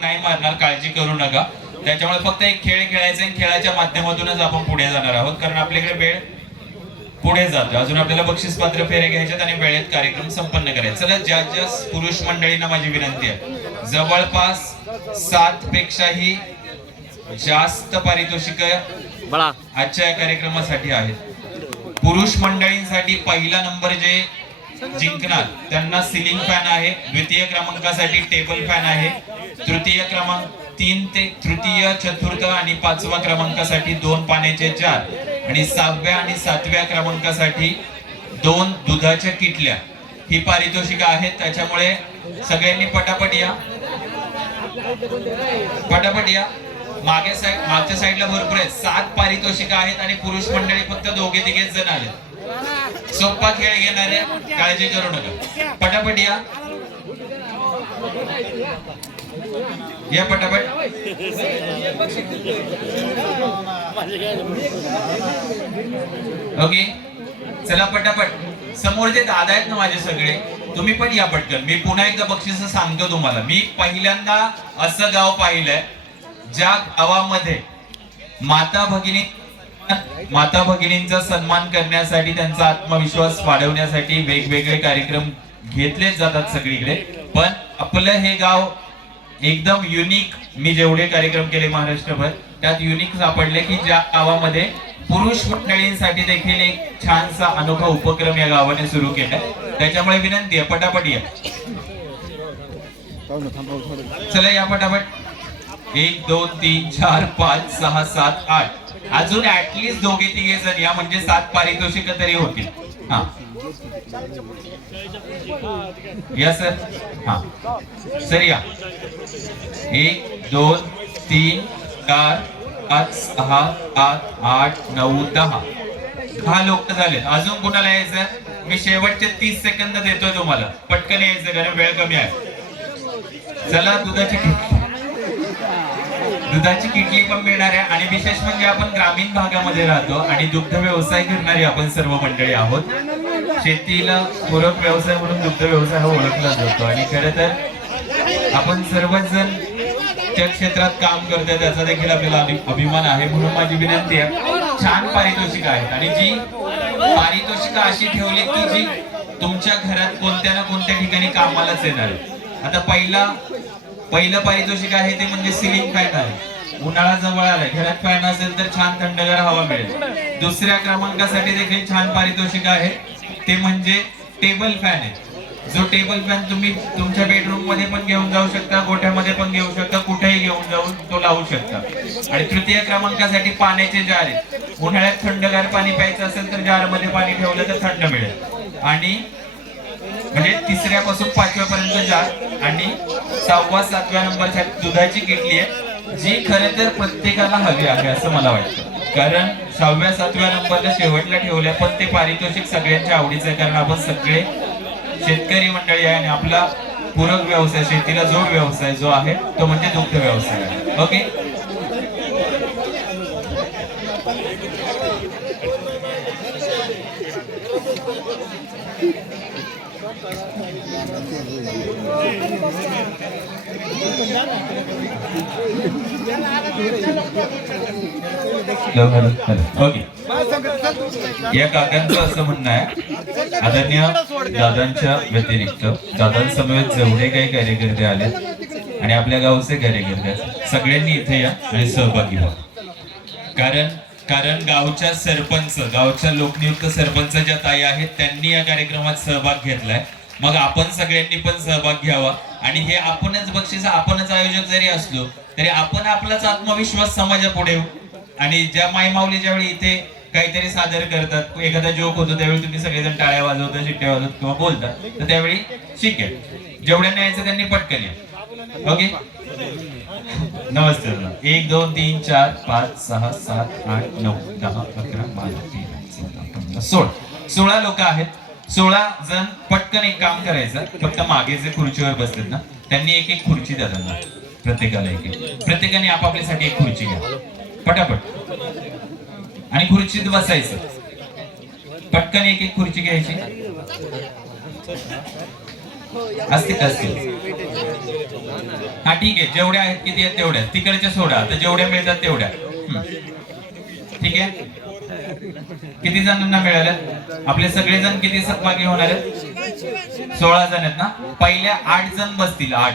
नाही मारणार, काळजी करू नका. त्याच्यामुळे फक्त एक खेळ खेळायचा आहे, खेळाच्या माध्यमातूनच आपण पुढे जाणार आहोत, कारण आपल्याकडे वेळ पुढे जातो. अजून आपल्याला बक्षीस पात्र फेरे घ्यायच्यात आणि वेळेत कार्यक्रम संपन्न करायचा. चला, जजेस पुरुष मंडळींना माझी विनंती आहे, जवळपास 7 पेक्षाही जास्त पारितोषिक आजच्या या कार्यक्रमासाठी आहेत. पुरुष मंडळींसाठी पहिला नंबर जे जिंकणार त्यांना सिलिंग फॅन आहे, द्वितीय क्रमांकासाठी टेबल फॅन आहे, तृतीय क्रमांक 3 ते तृतीय, चतुर्थ आणि 5व्या क्रमांकासाठी 2 पाण्याचे जार आणि 6व्या आणि 7व्या क्रमांकासाठी 2 दुधाच्या किटल्या ही पारितोषिक आहेत. त्याच्यामुळे सगळ्यांनी पटापट या, पटापट या. मागच्या साईडला भरपूर आहेत. 7 पारितोषिक आहेत आणि पुरुष मंडळी फक्त 2-3 जण आले. सोपा खेळ घेणारे, काळजी करू नका, पटापट या, या पटापट. ओके, चला पटापट. समोर जे दादा आहेत ना माझे सगळे, तुम्ही पण या पटकन. मी पुन्हा एकदा बक्षीस सांगतो तुम्हाला. मी पहिल्यांदा असं गाव पाहिलंय ज्या गावामध्ये माता भगिनींचा सन्मान करण्यासाठी, त्यांचा आत्मविश्वास वाढवण्यासाठी वेगवेगळे कार्यक्रम घेतले जातात सगळीकडे. पण आपलं हे गाव एकदम युनिक, मी जेवढे कार्यक्रम केले महाराष्ट्रभर त्यात युनिक सापडले की ज्या गावामध्ये पुरुष मंडळींसाठी देखील एक छानसा अनोखा उपक्रम या गावाने सुरू केलाय. त्याच्यामुळे विनंती आहे, पटापट या. चला या पटापट. 1 2 3 4 5 6 7 8. अजून ऍटलीस्ट 2-3 जण या, म्हणजे 7 पारितोषिक तरी होतील. हा या सर, हा सर या. 1 2 3 4 5 6 7 8 9 10. 10 लोक झाले. अजून कुणाला यायचं? मी शेवटचे 30 सेकंद देतोय तुम्हाला, पटकन यायचं कारण वेळ कमी आहे. चला, दुधाची किटली पण मिळणार आहे. आणि विशेष म्हणजे आपण ग्रामीण भागामध्ये राहतो आणि दुग्ध व्यवसाय करणारे आपण सर्व मंडळी आहोत. शेतीला पूरक व्यवसाय म्हणून दुग्ध व्यवसाय हा ओळखला जातो आणि खरं तर आपण सर्वच जण त्या क्षेत्रात काम करतोय, त्याचा देखील आपल्याला अभिमान आहे. म्हणून माझी विनंती आहे, छान पारितोषिक आहेत आणि जी पारितोषिक अशी ठेवली की जी तुमच्या घरात कोणत्या ना कोणत्या ठिकाणी कामालाच येणार आहे. आता पहिलं पारितोषिक आहे ते म्हणजे सिलिंग फॅन आहे. उन्हाळा जवळ आलाय, घरात फॅन असेल तर छान थंडगार हवा मिळेल. दुसऱ्या क्रमांकासाठी देखील छान पारितोषिक आहे, ते म्हणजे टेबल फॅन आहे. जो टेबल फॅन तुम्ही तुमच्या बेडरूम मध्ये पण घेऊन जाऊ शकता, गोठ्यामध्ये पण घेऊ शकता, कुठेही घेऊन जाऊन तो लावू शकता. आणि तृतीय क्रमांकासाठी पाण्याचे जार आहे. उन्हाळ्यात थंडगार पाणी प्यायचं असेल तर जार मध्ये पाणी ठेवलं तर थंड मिळेल. आणि म्हणजे 3ऱ्या पासून 5व्या पर्यंत जार आणि 6व्या 7व्या नंबरसाठी दुधाची किटली आहे, जी खरं तर प्रत्येकाला हवी आहे असं मला वाटतं. कारण 6व्या 7व्या नंबरला शेवटला ठेवल्या, पण ते पारितोषिक सगळ्यांच्या आवडीचं आहे. कारण आपण सगळे शेतकरी मंडळी आहे आणि आपला पूरक व्यवसाय, शेतीला जोड व्यवसाय जो आहे तो म्हणजे दुग्ध व्यवसाय आहे. Okay, okay. या काकांचं असं म्हणणं आहे, आदरणीय दादांच्या व्यतिरिक्त दादांसमवेत जेवढे काही कार्यकर्ते आले आणि आपल्या गावचे कार्यकर्ते सगळ्यांनी इथे या आणि सहभागी व्हा. कारण गावच्या सरपंच, गावच्या लोकनियुक्त सरपंच ज्या ताई आहेत त्यांनी या कार्यक्रमात सहभाग घेतलाय. मग आपण सगळ्यांनी पण सहभाग घ्यावा. आणि हे आपणच बक्षीस, आपणच आयोजक जरी असलो तरी आपण आपलाच आत्मविश्वास समाजापुढे. आणि ज्या माईमाऊली ज्यावेळी इथे काहीतरी सादर करतात, एखादा जोक होतो त्यावेळी तुम्ही सगळेजण टाळ्या वाजवता, शिट्ट्या वाजवत किंवा बोलता, तर त्यावेळी ठीक आहे, जेवढ्यांना यायचं त्यांनी पटकन या. ओके, नमस्ते. 1 2 3 4 5 6 7 8 9 10 11 12 13 14 16 लोक आहेत. 16 जण पटकन एक काम करायचं, फक्त मागे जे खुर्चीवर बसतात ना त्यांनी एक एक खुर्ची द्या त्यांना, प्रत्येकाला एक. प्रत्येकाने आपापल्यासाठी एक खुर्ची घ्या पटापट आणि खुर्चीत बसायचं. पटकन एक एक खुर्ची घ्यायची. असतील असतील. हा ठीक आहे, जेवढ्या आहेत किती आहेत तेवढ्या, तिकडच्या सोडा, तर जेवढ्या मिळतात तेवढ्या. ठीक आहे, किती जणांना मिळाल्या? आपले सगळेजण किती सहभागी होणार आहेत? 16 जण आहेत ना. पहिल्या 8 जण बसतील, 8.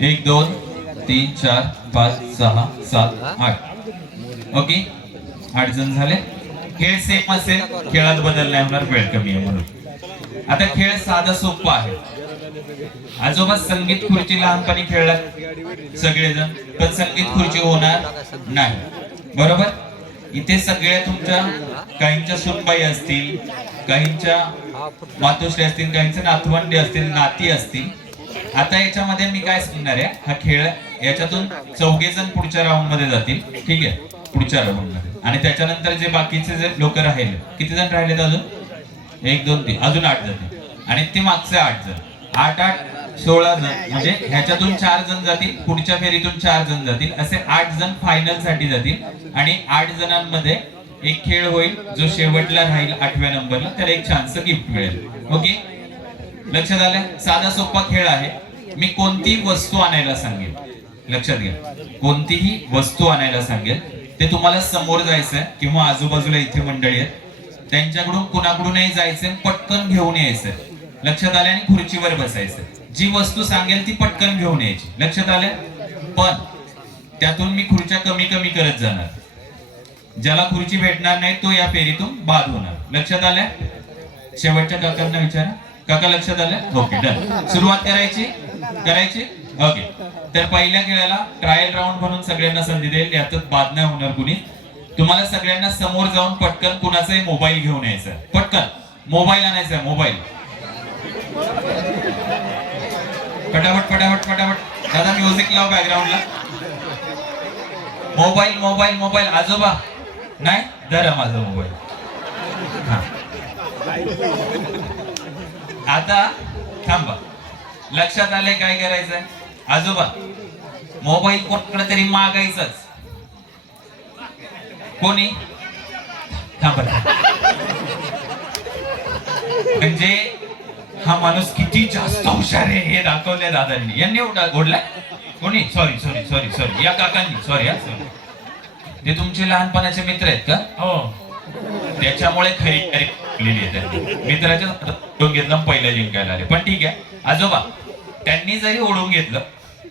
एक 2 3 4 5 6 7 8. ओके, 8 जण झाले. खेळ सेम असेल, खेळात बदल नाही होणार, वेळ कमी आहे म्हणून. आता खेळ साधा सोपा आहे. आजोबा संगीत खुर्ची लहानपणी खेळलात सगळेजण, पण संगीत खुर्ची होणार नाही, बरोबर. इथे सगळ्या तुमच्या काहींच्या सुनबाई असतील, काहींच्या मातोश्री असतील, काहींचे नातवंडे असतील, नाती असतील. आता याच्यामध्ये मी काय सांगणार आहे, हा खेळ याच्यातून 4 जण पुढच्या राऊंड मध्ये जातील. ठीक आहे, पुढच्या राऊंड मध्ये. आणि त्याच्यानंतर जे बाकीचे जे लोक राहिले, किती जण राहिलेत अजून? 1 2 3, अजून 8 जण. आणि ते मागचे 8 जण, 8 8 16 जण. म्हणजे ह्याच्यातून 4 जण जातील, पुढच्या फेरीतून 4 जण जातील, असे 8 जण फायनल साठी जातील. आणि 8 जणांमध्ये एक खेळ होईल, जो शेवटला राहील 8व्या नंबरला, त्याला एक छानसं गिफ्ट मिळेल. ओके, लक्षात आलं? साधा सोपा खेळ आहे. मी कोणतीही वस्तू आणायला सांगेल, लक्षात घ्या, कोणतीही वस्तू आणायला सांगेल. ते तुम्हाला समोर जायचंय किंवा आजूबाजूला इथे मंडळी आहेत, त्यांच्याकडून कुणाकडूनही जायचंय, पटकन घेऊन यायचंय. लक्षात आलं? आणि खुर्चीवर बसायचं. जी वस्तू सांगेल ती पटकन घेऊन यायची. लक्षात आलं? पण त्यातून मी खुर्च्या कमी कमी करत जाणार. ज्याला खुर्ची भेटणार नाही तो या फेरीतून बाद होणार. लक्षात आलं? शेवटच्या काकांना विचारा. काका लक्षात आलं? Okay, done. सुरुवात करायची. ओके, तर पहिल्या खेळाला ट्रायल राऊंड म्हणून सगळ्यांना संधी देईल, यातच बाद नाही होणार कुणी. तुम्हाला सगळ्यांना समोर जाऊन पटकन कुणाचाही मोबाईल घेऊन यायचा. पटकन मोबाईल आणायचा, मोबाईल. फटाफट फटाफट फटाफट. दादा म्युझिक लाव बॅकग्राऊंडला. Mobile mobile mobile. आजोबा नाही, धरा माझा मोबाईल. आता थांबा, लक्षात आलंय काय करायचंय? आजोबा मोबाईल कोणाकडे तरी मागायचाच. कोणी? थांबा. म्हणजे हा माणूस किती जास्त हुशार आहे हे दाखवले दादांनी. यांनी ओढलाय कोणी? सॉरी सॉरी सॉरी सॉरी, या काकांनी. Sorry, sorry. ते तुमचे लहानपणाचे मित्र आहेत का? हो, त्याच्यामुळे खरी खरी मित्राच्या घेतलं, पहिलं जिंकायला आले. पण ठीक आहे आजोबा, त्यांनी जरी ओढून घेतलं,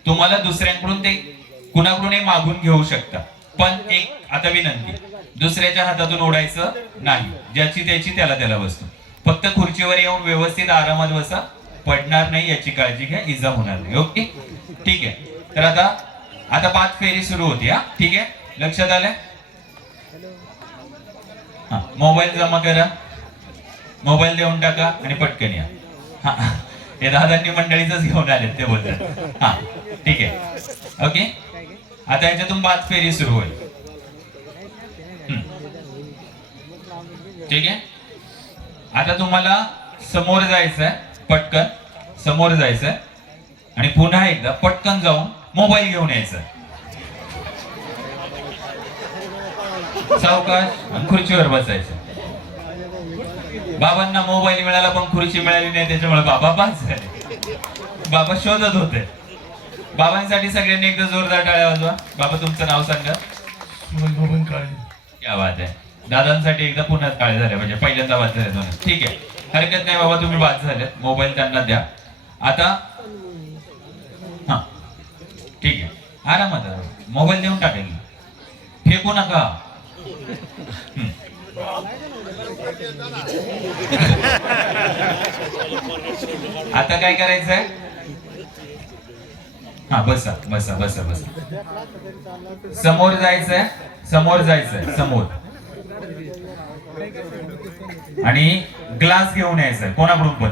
तुम्हाला दुसऱ्यांकडून ते कुणाकडूनही मागून घेऊ शकता. पण एक आता विनंती, दुसऱ्याच्या हातातून ओढायचं नाही. ज्याची त्याची त्याला वस्तू. फक्त खुर्चीवर येऊन व्यवस्थित आरामात बसा, पडणार नाही याची काळजी घ्या, इजा होणार नाही. ओके, ठीक आहे. तर आता 5 फेरी सुरू होती. हा, ठीक आहे, लक्षात आलं? हा, मोबाईल जमा करा, मोबाईल देऊन टाका आणि पटकन या. हा, हे दादांनी मंडळीच घेऊन आले ते बोलतात. हा, ठीक आहे. ओके, आता याच्यातून 5 फेरी सुरू होईल. ठीक आहे. आता तुम्हाला समोर जायचंय, पटकन समोर जायचंय आणि पुन्हा एकदा पटकन जाऊन मोबाईल घेऊन यायचा. सावकाश आणि खुर्चीवर बसायचं. बाबांना मोबाईल मिळाला पण खुर्ची मिळाली नाही, त्याच्यामुळे बाबा बाद झाले. बाबा शोधत होते. बाबांसाठी सगळ्यांनी एकदा जोरदार टाळ्या वाजवा. बाबा तुमचं नाव सांगा. क्या बात आहे. दादांसाठी एकदा पुन्हा टाळ्या झाल्या, म्हणजे पहिल्यांदा बाद झाले दोन. ठीक आहे, हरकत नाही बाबा, तुम्ही बाद झाले. मोबाईल त्यांना द्या. आता हा, ठीक आहे, आरामात मोबाईल देऊन टाकेल, फेकू नका. आता काय करायचंय? हा, बसा बसा बसा बसा. समोर जायचंय, समोर जायचंय, समोर. आणि ग्लास घेऊन यायचंय कोणाकडून पण.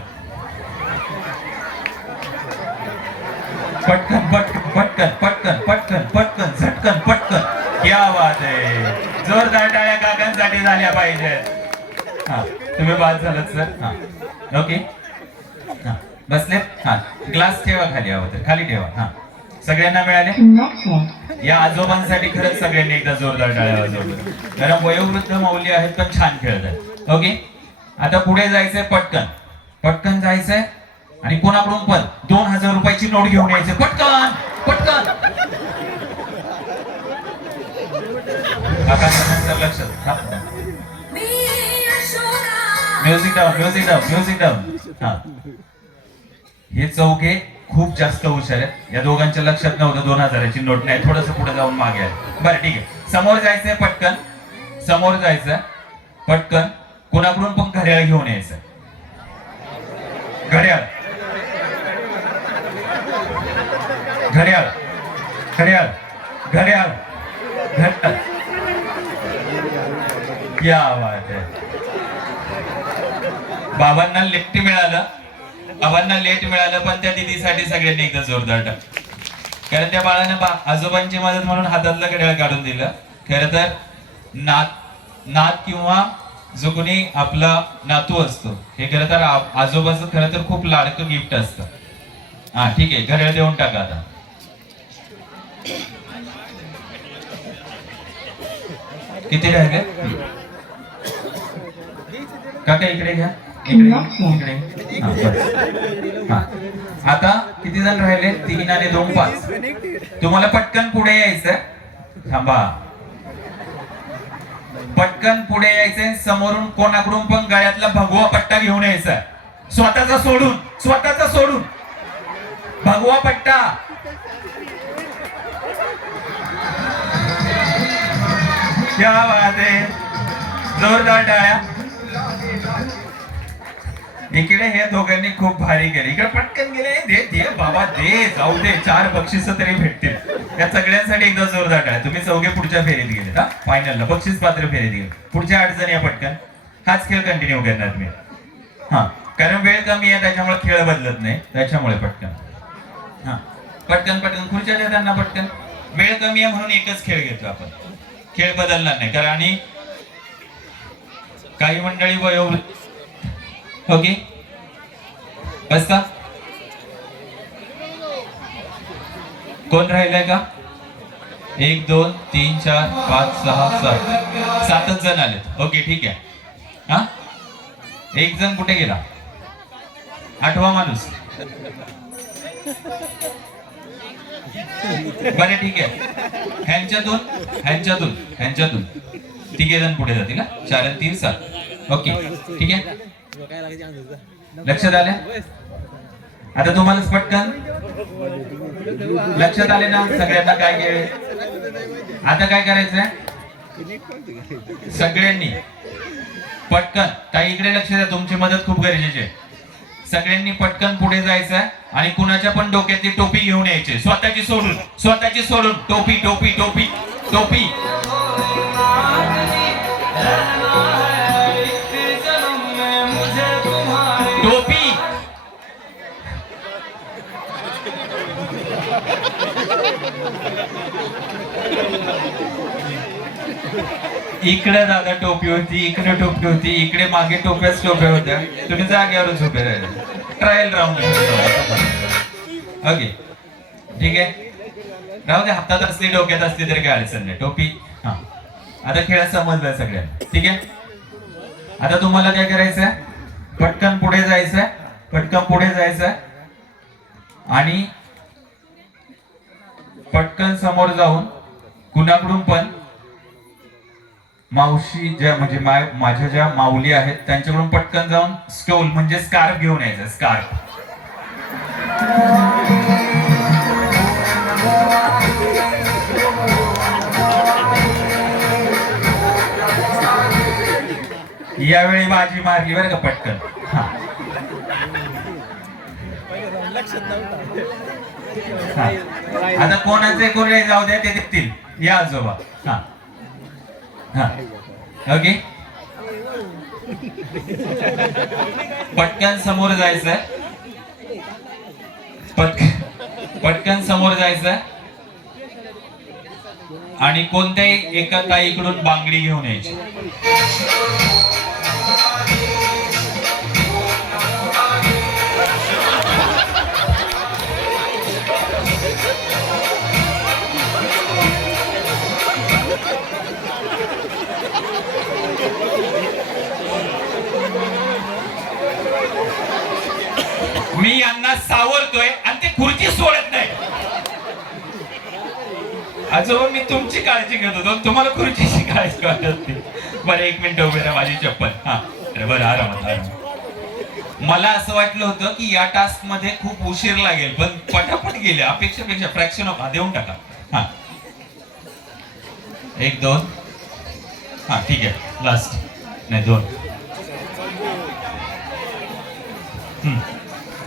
पटकन पटकन पटकन पटकन पटकन पटकन झटकन पटकन. क्या बात आहे. जोरदार टाळ्या काकांसाठी झाल्या पाहिजेत. हा, तुम्ही बाद झालात सर. हा, ओके. हा, बसले. हा, ग्लास ठेवा खाली, हवं तर खाली ठेवा. हा, सगळ्यांना मिळाले? या आजोबांसाठी खरंच सगळ्यांनी एकदा जोरदार टाळ्या वाजवल्या, कारण वयोवृद्ध माऊली आहेत पण छान खेळत आहेत. ओके, आता पुढे जायचंय, पटकन पटकन जायचंय आणि कोणाकडून पण 2000 रुपयाची नोट घेऊन यायचे. पटकन पटकन. लक्ष, music down, music down, music down. हा, हे चौघे खूप जास्त हुशार आहेत. या दोघांच्या लक्षात नव्हतं 2000ची नोट नाही, थोडस पुढे जाऊन मागे आहे. बरं ठीक आहे, समोर जायचंय, पटकन समोर जायचंय, पटकन कोणाकडून पण घड्याळ घेऊन यायचं. घड्याळ घड्याळ घड्याळ घड्याळ घड्याळ. क्या बात आहे. बाबांना लेफ्ट मिळालं, बाबांना लेट मिळालं, पण त्या दिदीसाठी सगळ्यांनी एकदा जोरदार टाक, कारण त्या बाळाने आजोबांची मदत म्हणून हातातलं घड्याळ काढून दिलं. खरं तर नात किंवा जो कोणी आपला नातू असतो, हे खरं तर आजोबाचं खरं तर खूप लाडकं गिफ्ट असतं. हा ठीक आहे, घड्याळ देऊन टाका. आता किती राहिले काका? इकडे घ्या, इकडे इकडे. हा, आता किती जण राहिले? 3 आणि 2 5. तुम्हाला पटकन पुढे यायचं. थांबा, पटकन पुढे यायचंय. समोरून कोणाकडून पण गळ्यातला भगवा पट्टा घेऊन यायचा, स्वतःचा सोडून, स्वतःचा सोडून भगवा पट्टा. क्या बात आहे, जोरदार टाळ्या. इकडे हे दोघांनी खूप भारी केले, इकडे पटकन गेले. दे दे बाबा दे, जाऊ दे, 4 बक्षीस तरी भेटतील. या सगळ्यांसाठी एकदा जोरदार टाळ्या. तुम्ही चौघे पुढच्या फेरीत गेले, हा फायनलला बक्षीस पात्र फेरीत गेले. पुढच्या 8 जण या पटकन. हाच खेळ कंटिन्यू करणार मी. हा, कारण वेळ कमी आहे त्याच्यामुळे खेळ बदलत नाही, त्याच्यामुळे पटकन. हा, पटकन पटकन खुर्च्या द्या त्यांना पटकन. वेळ कमी आहे म्हणून एकच खेळ घेतो आपण, खेळ बदलणार नाही. कारण आणि काही मंडळी वयोवृद्ध. ओके, बसता. कोण राहिलंय का? 1 2 3 4 5 6 7 7च जण आलेत. ओके ठीक आहे. हा, एक जण कुठे गेला? 8वा माणूस. बरे ठीक आहे, ह्यांच्यातून 3 जण पुढे जातील. 4 आणि 3 7. ओके ठीक आहे, लक्षात आले? आता तुम्हालाच पटकन लक्षात आले ना सगळ्यांना काय केले? आता काय करायचंय? सगळ्यांनी पटकन, ताई इकडे लक्ष द्या, तुमची मदत खूप गरजेची आहे. सगळ्यांनी पटकन पुढे जायचं आणि कुणाच्या पण डोक्यातली टोपी घेऊन यायची, स्वतःची सोडून. टोपी टोपी टोपी टोपी. टोपी. इकडे दादा टोपी होती, इकडे टोपी होती, इकडे मागे टोप्याच टोप्या होत्या. तुम्ही जागेवरच उभे राहिले. Trial round. ओके ठीक आहे, राहू दे. हातात असली डोक्यात असली तरी काय अडचण नाही. टोपी. हा, आता खेळ समजलाय सगळ्यांना, ठीक आहे. आता तुम्हाला काय करायचंय? पटकन पुढे जायचंय, आणि पटकन समोर जाऊन कुणाकडून पण मावशी ज्या म्हणजे माझ्या ज्या माऊली आहेत त्यांच्याकडून पटकन जाऊन स्टोल म्हणजे स्कार्फ घेऊन यायचं. स्कार्फ. यावेळी बाजी मारली बरं का पटकन. हा, आता कोणाचे कोणी जाऊ द्या, ते देतील. या आजोबा. हा हा, ओके. पटकन समोर जायचंय, पटकन समोर जायचंय आणि कोणत्याही एका ताईकडून बांगडी घेऊन यायची. त्यांना सावरतोय आणि ते खुर्ची सोडत नाही. आजोबा मी तुमची काळजी घेत होतो, तुम्हाला खुर्चीची काळजी वाटत नाही. बरं एक मिनिट उभे राहा, माझी चप्पल. हा बरं आरामात. मला असं वाटलं होतं की या टास्क मध्ये खूप उशीर लागेल, पण पटापट गेले. अपेक्षेपेक्षा फ्रॅक्शन ऑफ. देऊन टाका. हा 1 2. हा ठीक आहे, लास्ट नाही 2.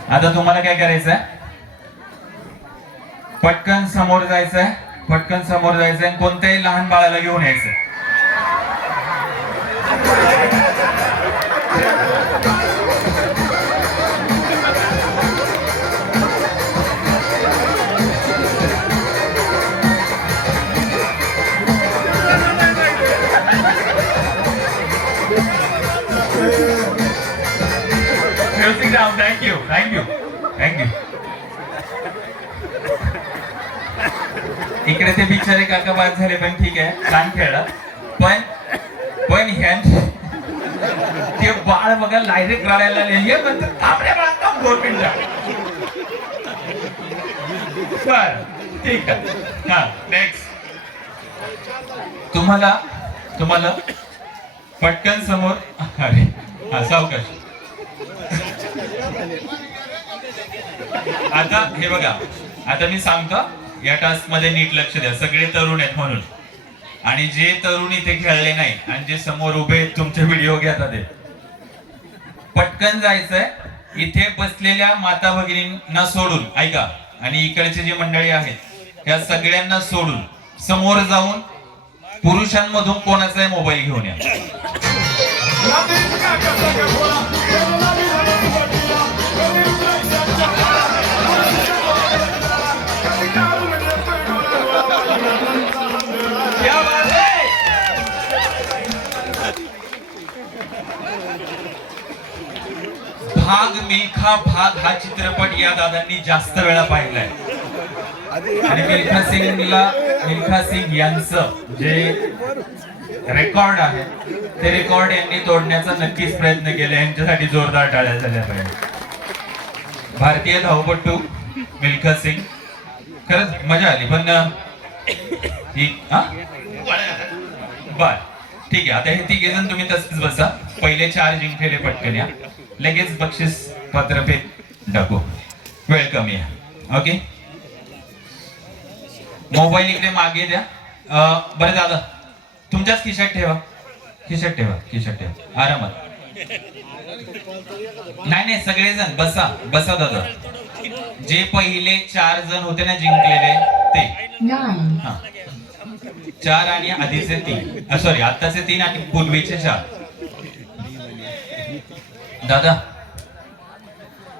आता तुम्हाला काय करायचंय, पटकन समोर जायचंय, पटकन समोर जायचंय आणि कोणत्याही लहान बाळाला घेऊन यायचं. Music down. Thank you thank you thank you. इकडे ते बिचारे काका बाद झाले, पण ठीक आहे, छान खेळला. पण पण ते बाळ बघा डायरेक्ट रडायला लागले. थांबरे बाळा, थांब 2 मिनिटं. बर ठीक आहे. हा नेक्स्ट. तुम्हाला पटकन समोर. अरे हा सावकाश. आता हे बघा, आता मी सांगतो, या टास्क मध्ये नीट लक्ष द्या. सगळे तरुण आहेत म्हणून, आणि जे तरुण इथे खेळले नाही आणि जे समोर उभे तुमचे व्हिडिओ घेतात ते पटकन जायचंय. इथे बसलेल्या माता भगिनींना सोडून, ऐका, आणि इकडचे जे मंडळी आहेत त्या सगळ्यांना सोडून समोर जाऊन पुरुषांमधून कोणाचाही मोबाईल घेऊन या. भाग मिल्खा भाग हा चित्रपट या दादांनी जास्त वेळा पाहिलाय. आणि मिल्खा सिंग यांचं जे रेकॉर्ड आहे ते रेकॉर्ड यांनी तोडण्याचा नक्कीच प्रयत्न केला. यांच्यासाठी जोरदार टाळ्या झाल्या पाहिजे. भारतीय धावपटू मिल्खा सिंग, खरंच मजा आली. पण बर ठीक आहे. आता हे तिघे जण तुम्ही तसंच बसा. पहिले 4 जिंकलेले पटकन या, लगेच बक्षीस पत्र पे टाकू. वेलकम या. ओके, मोबाईल इकडे मागे द्या. बरं दादा, तुमच्याच खिशात ठेवा, खिशात ठेवा, खिशात ठेवा, आरामात. नाही सगळेजण बसा बसा दादा. जे पहिले 4 जण होते ना जिंकलेले ते 4 आणि आधीचे 3, सॉरी आत्ताचे 3 आणि पूर्वीचे 4. दादा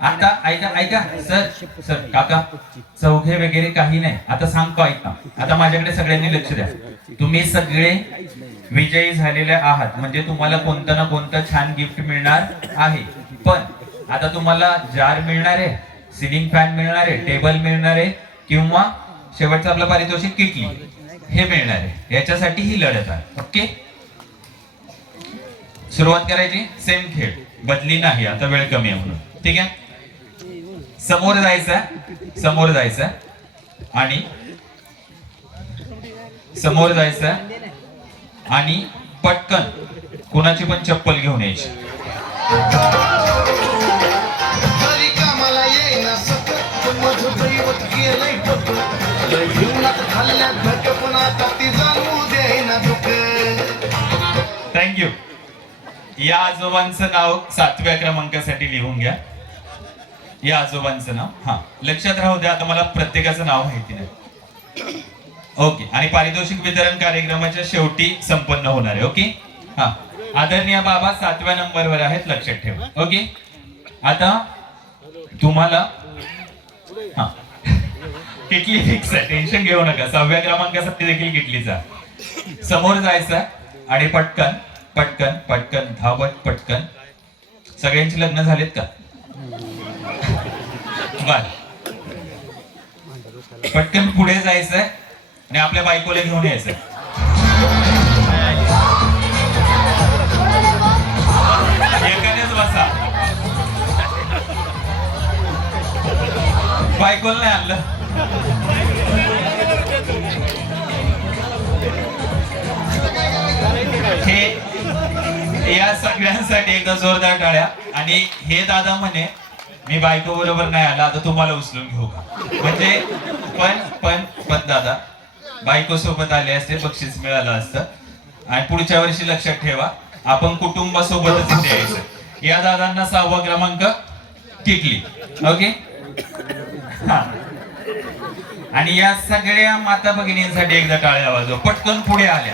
आता ऐका सर काका, चौघे वगैरे काही नाही. आता सांगतो, ऐका. आता माझ्याकडे सगळ्यांनी लक्ष द्या. तुम्ही सगळे विजयी झालेले आहात, म्हणजे तुम्हाला कोणतं ना कोणतं छान गिफ्ट मिळणार आहे. पण आता तुम्हाला जार मिळणार आहे, सिलिंग फॅन मिळणार आहे, टेबल मिळणार आहे, किंवा शेवटचं आपलं पारितोषिक किटली हे मिळणार आहे. याच्यासाठी ही लढत आहे. ओके, सुरुवात करायची. सेम खेळ, बदली नाही. आता वेळ कमी आहे म्हणून, ठीक आहे. समोर जायचं आणि समोर जायचं आणि पटकन कुणाची पण चप्पल घेऊन यायची. थँक्यू. या आजोबांचं नाव 7व्या क्रमांकासाठी लिहून घ्या. या आजोबांचं नाव, हा लक्षात राहू द्या. आता मला प्रत्येकाचं नाव माहिती नाही. ओके, आणि पारितोषिक वितरण कार्यक्रमाच्या शेवटी संपन्न होणार आहे. ओके, हा आदरणीय बाबा 7व्या नंबरवर आहेत, लक्षात ठेवा. ओके, आता तुम्हाला हा किटली फिक्स आहे, टेन्शन घेऊ नका. 6व्या क्रमांकासाठी देखील किटलीचा. समोर जायचं आणि पटकन पटकन पटकन धावत पटकन. सगळ्यांची लग्न झालेत का? बर, पटकन पुढे जायचंय आणि आपल्या बायकोला घेऊन यायचंय. एकानेच बसा. बायकोला नाही आणलं. हे या सगळ्यांसाठी एकदा जोरदार टाळ्या. आणि हे दादा म्हणे मी बायको बरोबर नाही आला, आता तुम्हाला उचलून घेऊ का? म्हणजे पण दादा बायको सोबत आले असते, बक्षीस मिळालं असतं. आणि पुढच्या वर्षी लक्षात ठेवा, आपण कुटुंबासोबतच इथे यायचं. या दादांना 6वा क्रमांक टिकली. ओके. हा. आणि या सगळ्या माता भगिनींसाठी एकदा टाळ्या वाजव. पटकन पुढे आल्या,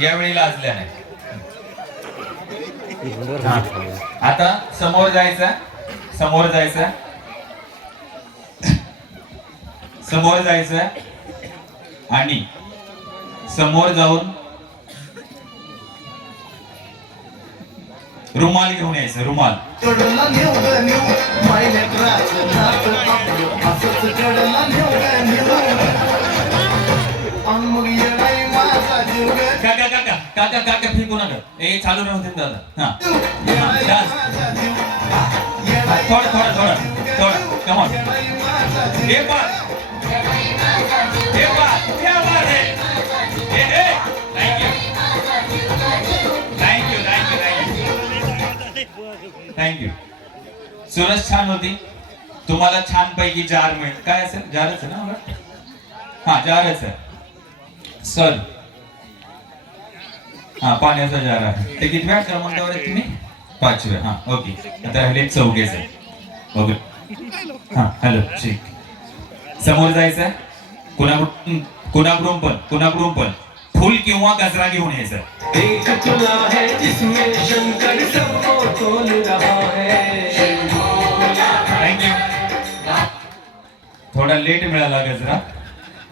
यावेळी लाजल्या नाही. आता समोर जायचं, समोर जायचं, समोर जायचं आणि समोर जाऊन रुमाल घेऊन यायचं. रुमाल काका काका काका काका फेकू नका. हे चालू राहू दे दादा. हा थोडं थोडं थोडं थोडं कमॉन. हे बात क्या बात है. थँक्यू. सुरज छान होती. तुम्हाला छान पैकी जार मिळेल. काय असेल? जारच आहे ना? हा जारच आहे सर. हा पाण्याचा जार आहे. ते कितव्या क्रमांकावर आहे तुम्ही? 5व्या. हा ओके. आता राहिले 4च आहे. ओके. हा हॅलो ठीक. समोर जायचं. कुणाकडून पण फुल किंवा गजरा घेऊन यायचं. एक तुला है जिसमें शंकर सबको तोल रहा है. थँक्यू. थोडा लेट मिळाला गजरा,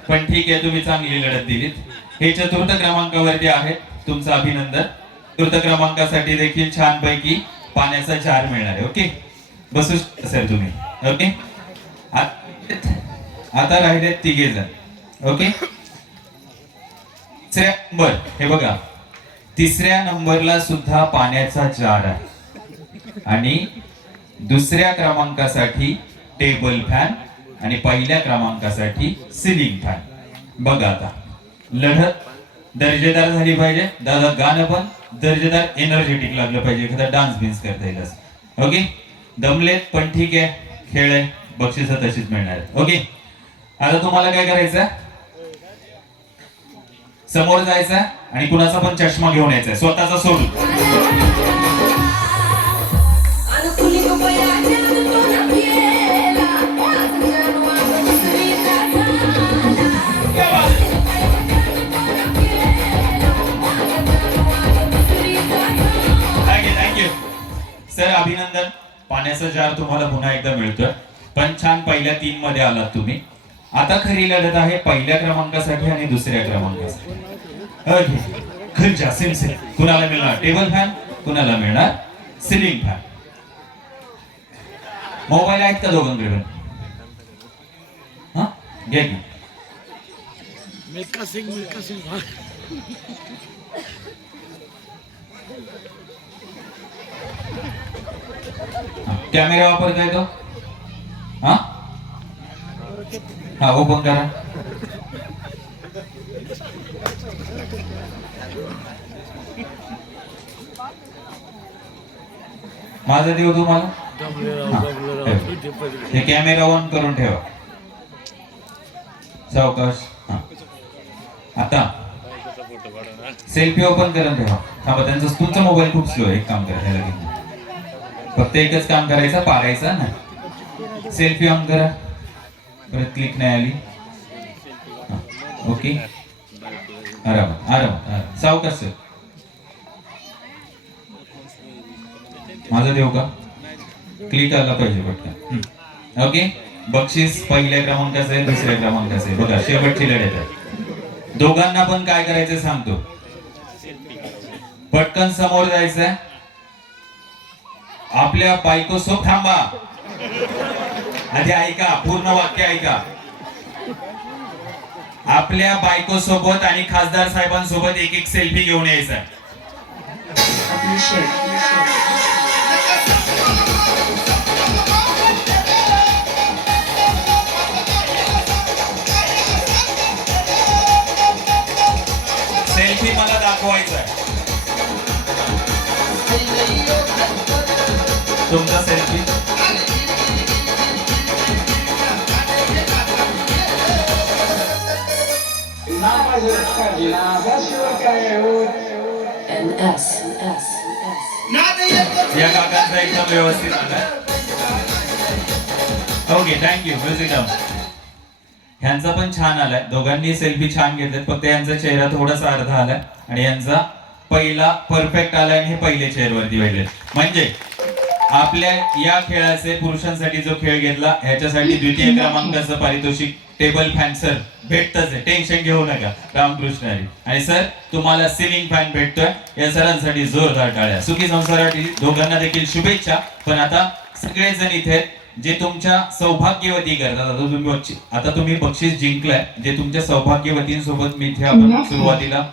पण ठीक आहे, तुम्ही चांगली लढत दिलीत. हे 4थ क्रमांकावरती आहे. तुमचं अभिनंदन. 4th क्रमांकासाठी देखील छान पैकी पाण्याचा जार मिळणार आहे. ओके. बसू सर तुम्ही. ओके. आता राहिले 3 जण. ओके. नंबर हे बघा, 3ऱ्या नंबरला सुद्धा पाण्याचा जार आहे. आणि 2ऱ्या क्रमांकासाठी टेबल फॅन आणि 1ल्या क्रमांकासाठी सिलिंग फॅन. बघा आता लढत दर्जेदार झाली पाहिजे. दादा गाणं पण दर्जेदार एनर्जेटिक लागलं पाहिजे. एखादा डान्स बिन्स करता येईल असं. ओके. दमलेत पण ठीक आहे, खेळ आहे, बक्षीस तशीच मिळणार आहेत. ओके. आता तुम्हाला काय करायचं, समोर जायचं आणि कुणाचा पण चष्मा घेऊन यायचा, स्वतःचा सोडून. Thank you sir. अभिनंदन. पाण्याचा जार तुम्हाला पुन्हा एकदा मिळतोय. पण छान पहिल्या 3 मध्ये आलात तुम्ही. आता खरी लढत आहे 1ल्या क्रमांकासाठी आणि 2ऱ्या क्रमांकासाठी. ओके. सिम कुणाला मिळणार टेबल फॅन, कुणाला मिळणार सिलिंग फॅन. मोबाईल आहेत का दोघांकडे पण? हा घ्या की. कॅमेरा वापरताय तो? हा हा ओपन करा. माझा देऊ तुम्हाला. हे कॅमेरा ऑन करून ठेवा. सावकाश. आता सेल्फी ओपन करून ठेवा. थांबा, त्यांचा तुमचा मोबाईल खूप स्लो आहे. एक काम करा, फक्त एकच काम करायचं, पाडायचा ना. सेल्फी ऑन करा. परत क्लिक नाही आली. ओके. आराम आराम सावकाश सर. माझा देऊ का? क्लिक आला पाहिजे पटकन. ओके. बक्षीस 1ल्या क्रमांकाचं आहे, 2ऱ्या क्रमांकाचं आहे. बघा शेवटची लढत आहे. दोघांना पण काय करायचं सांगतो. पटकन समोर जायचंय. आपल्या बायको सोबत थांबा. आधी ऐका, पूर्ण वाक्य ऐका. आपल्या बायको सोबत आणि खासदार साहेबांसोबत एक सेल्फी घेऊन यायचा. तुमचा सेल्फी या काकांचा एकदम व्यवस्थित आलाय. Okay thank you. म्युझिक ह्यांचा पण छान आलाय. दोघांनी सेल्फी छान घेतलेत. फक्त यांचा चेहरा थोडासा अर्धा आलाय आणि यांचा पहिला परफेक्ट आलाय आणि हे पहिले चेअर वरती बसले. म्हणजे आपल्या या खेळाचे पुरुषांसाठी जो खेळ घेतला ह्याच्यासाठी द्वितीय क्रमांकाचं पारितोषिक टेबल फॅन सर भेटतच आहे. टेन्शन घेऊ नका रामकृष्ण हरी. आणि सर तुम्हाला सिलिंग फॅन भेटतोय. या सरांसाठी जोरदार टाळ्या. सुखी संसारासाठी दोघांना देखील शुभेच्छा. पण आता सगळेजण इथे जे तुमच्या सौभाग्यवती करतात. आता तुम्ही बक्षीस जिंकलाय. जे तुमच्या सौभाग्यवतींसोबत मी इथे आपण सुरुवातीला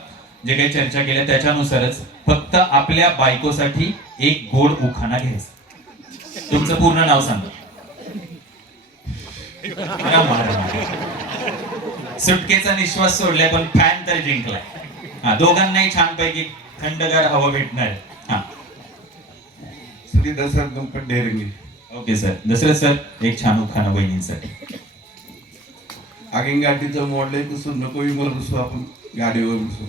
जे काही चर्चा केल्या त्याच्यानुसारच फक्त आपल्या बायकोसाठी एक गोड उखाणा घ्यायचा. तुमचं पूर्ण नाव सांगा. सुटकेचा निश्वास सोडलाय पण फॅन तर जिंकलाय. हा दोघांनाही छानपैकी थंडगार हवा भेटणार. हा Shri Dashrath Ganpat Derangi. Okay sir. Dasrath sir एक छान उखाणा बहिणींसाठी. आगीन गाडीचं मोडलंय पुसून नको विमल बसू आपण गाडीवर बसू.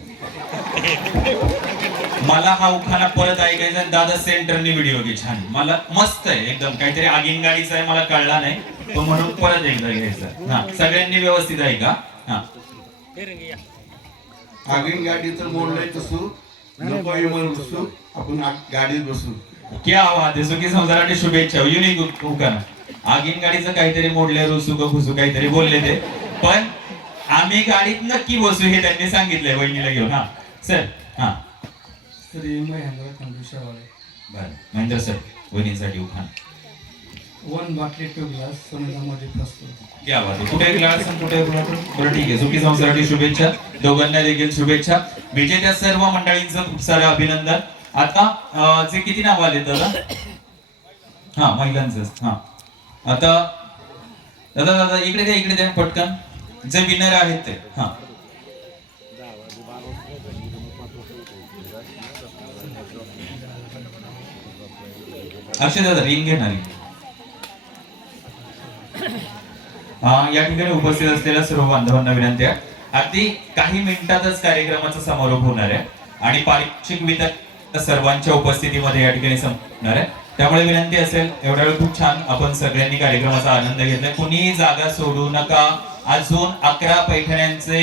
मला हा उखाणा परत ऐकायचा. दादा सेंटरने व्हिडिओ घे छान. मला मस्त आहे एकदम. काहीतरी आगीन गाडीचा आहे मला कळला नाही तो म्हणून परत एकदा घ्यायचा. हा सगळ्यांनी व्यवस्थित ऐका. हा आगीन गाडीचं मोडलंय कसू नको विमल बसू आपण गाडीत बसू. क्या बात आहे. सुखी संसारासाठी शुभेच्छा. युनिक उखाणा. आगीन गाडीचं काहीतरी मोडले रुसू का फुसू काहीतरी बोलले ते. पण आम्ही गाडीत नक्की बसू हे त्यांनी सांगितलंय वहिनीला घेऊन. हा सर. हा श्री महेंद्र खंडूशावाळे. बरं महेंद्र सर वहिनीसाठी उखाणा. 1 बाटली 2 ग्लास समुद्रामध्ये फसतो. क्या बात आहे. कुठे ग्लास कुठे बरं ठीक आहे. सुखी संसारासाठी शुभेच्छा. दोघांना देखील शुभेच्छा. विजेत्या सर्व मंडळींचं खूप सारं अभिनंदन. आता जे किती नाव आले दादा. हा महिलांच. हा आता दादा दादा इकडे द्या पटकन. जे विनर आहेत ते. हा अक्षय दादा रिंग घेणार. या ठिकाणी उपस्थित असलेल्या सर्व बांधवांना विनंती आहे. अगदी काही मिनिटातच कार्यक्रमाचा समारोप होणार आहे आणि पारितोषिक वितरण सर्वांच्या उपस्थितीमध्ये या ठिकाणी संपणार आहे. त्यामुळे विनंती असेल एवढा वेळ खूप छान आपण सगळ्यांनी कार्यक्रमाचा आनंद घेतलाय. कुणीही जागा सोडू नका. अजून 11 पैठण्यांचे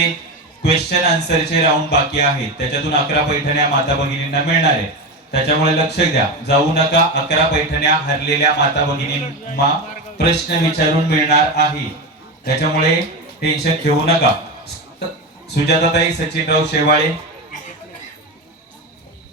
क्वेश्चन आन्सरचे राऊंड बाकी आहेत. त्याच्यातून 11 पैठण्या माता भगिनींना मिळणार आहे. त्याच्यामुळे लक्ष द्या. जाऊ नका. 11 पैठण्या हरलेल्या माता भगिनींना प्रश्न विचारून मिळणार आहे. त्याच्यामुळे टेन्शन घेऊ नका. सुजाताताई सचिनराव शेवाळे